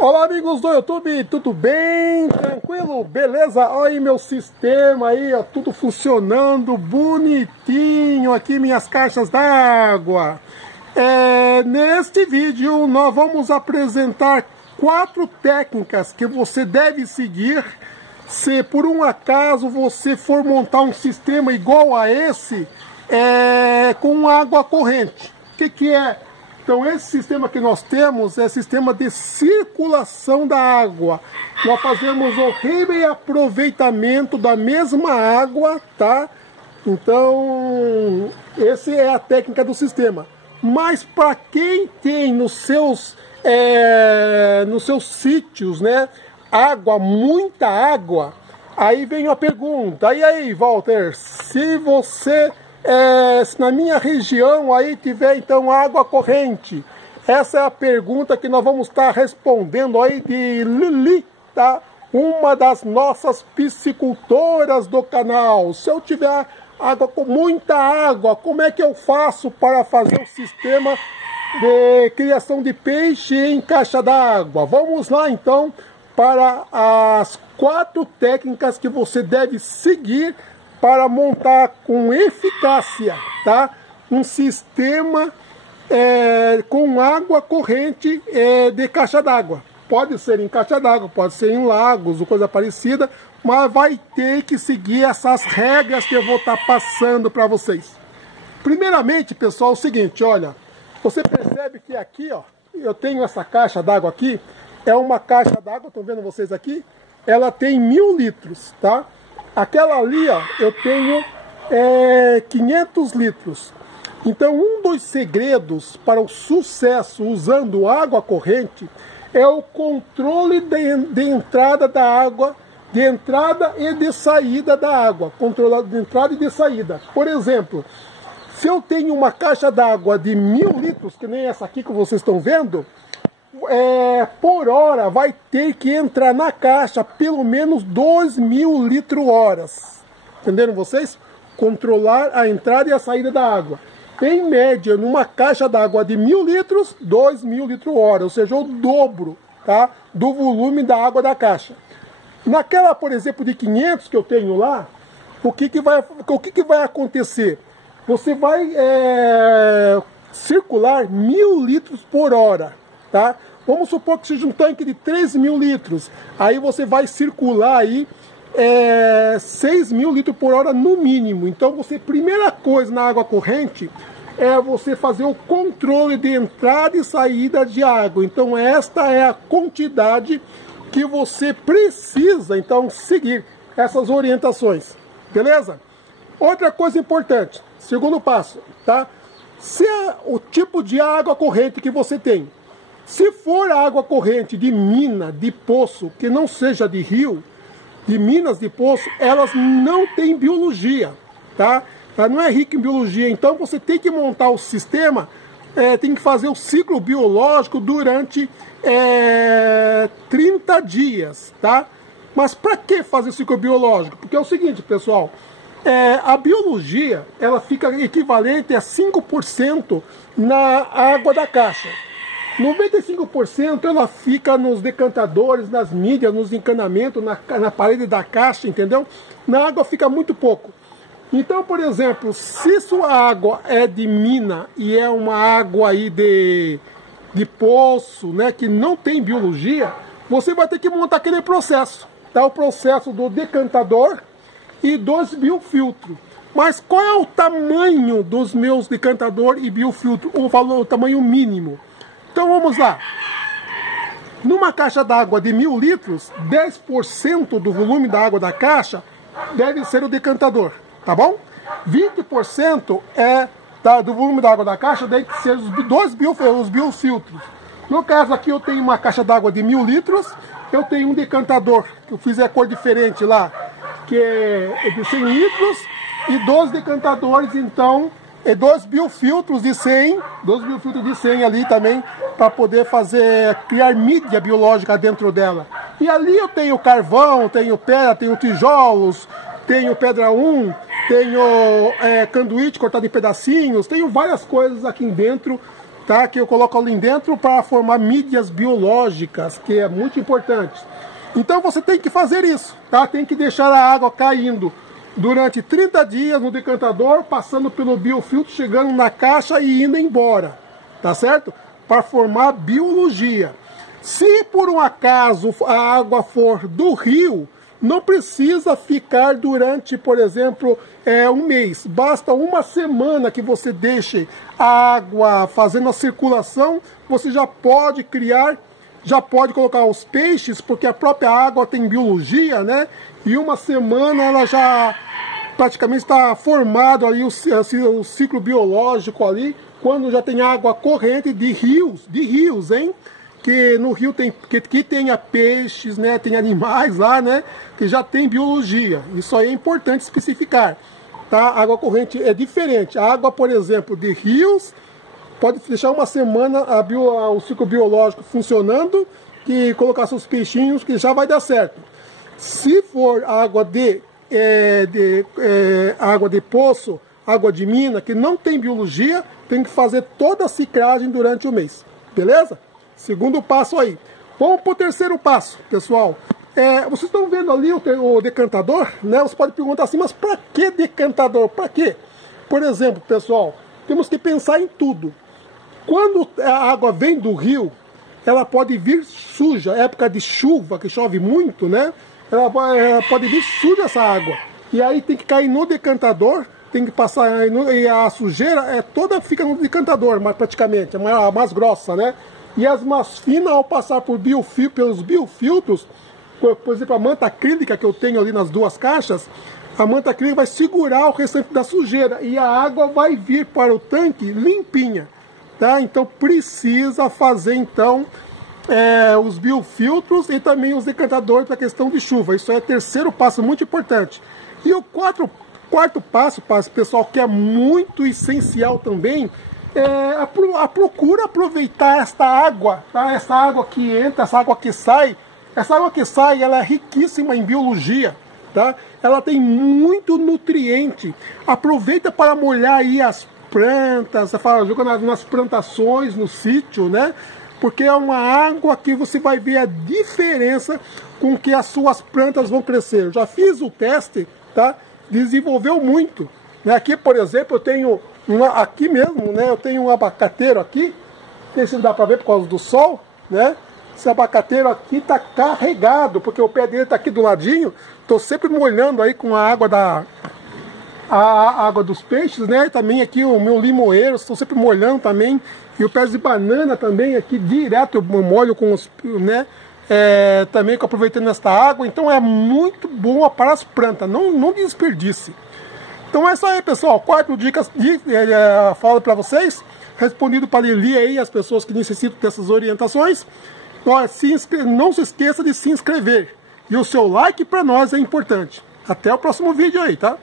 Olá amigos do YouTube, tudo bem? Tranquilo? Beleza? Olha aí meu sistema aí, ó, tudo funcionando bonitinho aqui, minhas caixas d'água. Neste vídeo nós vamos apresentar 4 técnicas que você deve seguir se por um acaso você for montar um sistema igual a esse com água corrente. O que é? Então esse sistema que nós temos é sistema de circulação da água. Nós fazemos o reaproveitamento da mesma água, tá? Então essa é a técnica do sistema. Mas para quem tem nos seus sítios, né, muita água, aí vem a pergunta. E aí, Walter, se você se na minha região aí tiver então água corrente? Essa é a pergunta que nós vamos estar respondendo aí de Lili, tá? Uma das nossas piscicultoras do canal. Se eu tiver muita água, como é que eu faço para fazer o sistema de criação de peixe em caixa d'água? Vamos lá então para as 4 técnicas que você deve seguir para montar com eficácia, tá? Um sistema com água corrente de caixa d'água. Pode ser em caixa d'água, pode ser em lagos ou coisa parecida, mas vai ter que seguir essas regras que eu vou estar passando para vocês. Primeiramente, pessoal, é o seguinte, olha, você percebe que aqui, ó, eu tenho essa caixa d'água aqui, é uma caixa d'água, estão vendo vocês aqui? Ela tem 1000 litros, tá? Aquela ali, ó, eu tenho 500 litros. Então, um dos segredos para o sucesso usando água corrente é o controle de entrada da água, de entrada e de saída da água. Controle de entrada e de saída. Por exemplo, se eu tenho uma caixa d'água de 1000 litros, que nem essa aqui que vocês estão vendo, por hora vai ter que entrar na caixa pelo menos 2000 litro-horas. Entenderam vocês? Controlar a entrada e a saída da água. Em média, numa caixa d'água de 1000 litros, 2000 litro-hora, ou seja, o dobro, tá, do volume da água da caixa. Naquela, por exemplo, de 500 que eu tenho lá, o que vai acontecer? Você vai circular 1000 litros por hora, tá? Vamos supor que seja um tanque de 3000 litros. Aí você vai circular aí 6000 litros por hora no mínimo. Então primeira coisa na água corrente é você fazer o controle de entrada e saída de água. Então esta é a quantidade que você precisa então seguir essas orientações. Beleza? Outra coisa importante, segundo passo, tá? Se o tipo de água corrente que você tem, se for água corrente de mina, de poço, que não seja de rio, de minas de poço, elas não têm biologia, tá? Ela não é rica em biologia, então você tem que montar o sistema, tem que fazer o ciclo biológico durante 30 dias, tá? Mas para que fazer o ciclo biológico? Porque é o seguinte, pessoal, a biologia, ela fica equivalente a 5% na água da caixa. 95% ela fica nos decantadores, nas mídias, nos encanamentos, na parede da caixa, entendeu? Na água fica muito pouco. Então, por exemplo, se sua água é de mina e é uma água aí de poço, né, que não tem biologia, você vai ter que montar aquele processo, tá? O processo do decantador e dos biofiltros. Mas qual é o tamanho dos meus decantador e biofiltro? O tamanho mínimo. Então vamos lá. Numa caixa d'água de 1000 litros, 10% do volume da água da caixa deve ser o decantador, tá bom? 20% do volume da água da caixa deve ser os biofiltros. No caso aqui eu tenho uma caixa d'água de 1000 litros, eu tenho um decantador, que eu fiz a cor diferente lá, que é de 100 litros, e 2 decantadores, então, 2 biofiltros de 100, 2 biofiltros de 100 ali também, para poder criar mídia biológica dentro dela. E ali eu tenho carvão, tenho pedra, tenho tijolos, tenho pedra 1, tenho canduíte cortado em pedacinhos, tenho várias coisas aqui dentro tá? Que eu coloco ali dentro para formar mídias biológicas, que é muito importante. Então você tem que fazer isso, tá? Tem que deixar a água caindo durante 30 dias no decantador, passando pelo biofiltro, chegando na caixa e indo embora, tá certo? Para formar biologia. Se por um acaso a água for do rio, não precisa ficar durante, por exemplo, um mês. Basta uma semana que você deixe a água fazendo a circulação, você já pode criar, já pode colocar os peixes, porque a própria água tem biologia, né? E uma semana ela já praticamente está formado ali o ciclo biológico ali, quando já tem água corrente de rios, hein? Que no rio tem, que tenha peixes, né? Tem animais lá, né? Que já tem biologia. Isso aí é importante especificar, tá? A água corrente é diferente. A água, por exemplo, de rios, pode deixar uma semana o ciclo biológico funcionando, que colocar seus peixinhos, que já vai dar certo. Se for água água de poço, água de mina, que não tem biologia, tem que fazer toda a ciclagem durante o mês, beleza? Segundo passo aí. Vamos para o terceiro passo, pessoal. Vocês estão vendo ali o decantador, né? Você pode perguntar assim, mas para que decantador? Para quê? Por exemplo, pessoal, temos que pensar em tudo. Quando a água vem do rio, ela pode vir suja, época de chuva, que chove muito, né? Ela pode vir suja essa água. E aí tem que cair no decantador, tem que passar, e a sujeira toda fica no decantador, praticamente, a mais grossa, né? E as mais finas, ao passar pelos biofiltros, por exemplo, a manta acrílica que eu tenho ali nas duas caixas, a manta acrílica vai segurar o restante da sujeira e a água vai vir para o tanque limpinha, tá? Então precisa fazer então os biofiltros e também os decantadores para a questão de chuva. Isso é o terceiro passo muito importante. E o quarto passo, pessoal, que é muito essencial também, procura aproveitar esta água, tá? Essa água que entra, essa água que sai. Essa água que sai, ela é riquíssima em biologia, tá? Ela tem muito nutriente. Aproveita para molhar aí as plantas, joga nas plantações, no sítio, né? Porque é uma água que você vai ver a diferença com que as suas plantas vão crescer. Eu já fiz o teste, tá? Desenvolveu muito. Aqui, por exemplo, eu tenho aqui mesmo, né? Eu tenho um abacateiro aqui. Não sei se dá para ver por causa do sol, né? Esse abacateiro aqui está carregado, porque o pé dele está aqui do ladinho. Estou sempre molhando aí com a água dos peixes, né? Também aqui o meu limoeiro, estou sempre molhando também. E o pé de banana também aqui direto eu molho com os, né? Também aproveitando esta água. Então é muito boa para as plantas, não desperdice. Então é isso aí, pessoal. 4 dicas falo para vocês. Respondido para Lili aí, as pessoas que necessitam dessas orientações. Não se esqueça de se inscrever. E o seu like para nós é importante. Até o próximo vídeo aí, tá?